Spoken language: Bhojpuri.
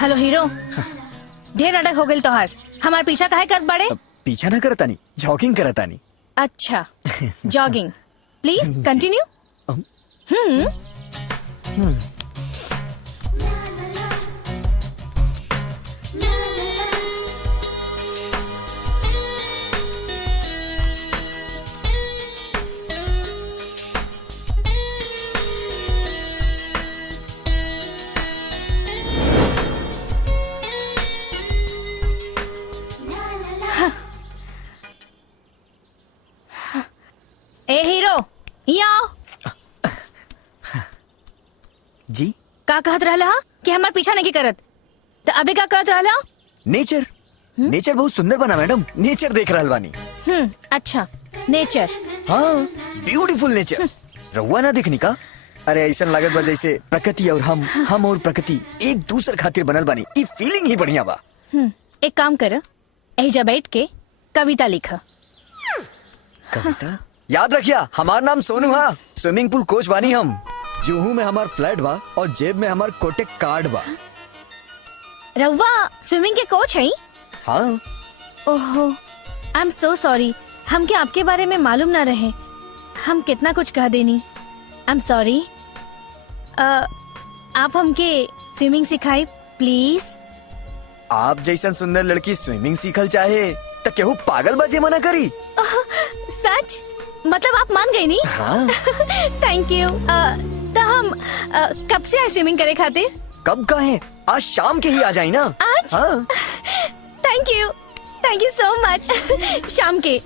हेलो हीरो, ढेर नाटक हो गई तोहार। हमार पीछा काहे कर बड़े? पीछा ना करतानी, जॉगिंग करतानी। अच्छा, jogging. Please continue. A hero, यहाँ आओ। जी का कहत रहला हा कि हमार पीछा नहीं करत? तो अभी का कहत रहला? नेचर नेचर बहुत सुंदर बना मैडम, नेचर देख रहल बानी। अच्छा, नेचर। हाँ, ब्यूटीफुल नेचर। रहुआ ना दिखनी का? अरे ऐसा लागत बा जैसे प्रकृति और हम और प्रकृति एक दूसरे खातिर बनल बानी। ई फीलिंग ही बढ़िया बा। एक काम कर, एहिजा बैठ के कविता लिख। कविता? याद रखिया, हमार नाम सोनू हा। स्विमिंग पूल कोच बानी हम। जुहू में हमार फ्लैट बा और जेब में हमार कोटेक कार्ड बा। रउआ स्विमिंग के कोच है? हाँ। ओहो, आई एम सो सॉरी। हमके आपके बारे में मालूम ना रहे। हम कितना कुछ कह देनी। I am sorry. आप हमके स्विमिंग सिखाई प्लीज। आप जैसन सुंदर लड़की स्विमिंग सीखल चाहे तो केहू पागल बजे मना करी। सच? मतलब आप मान गई नी? हाँ। Thank you. तो हम कब से आए स्विमिंग करे खातिर? कब का है? आज शाम के ही आ जाए ना। आज? हाँ। Thank you so much. शाम के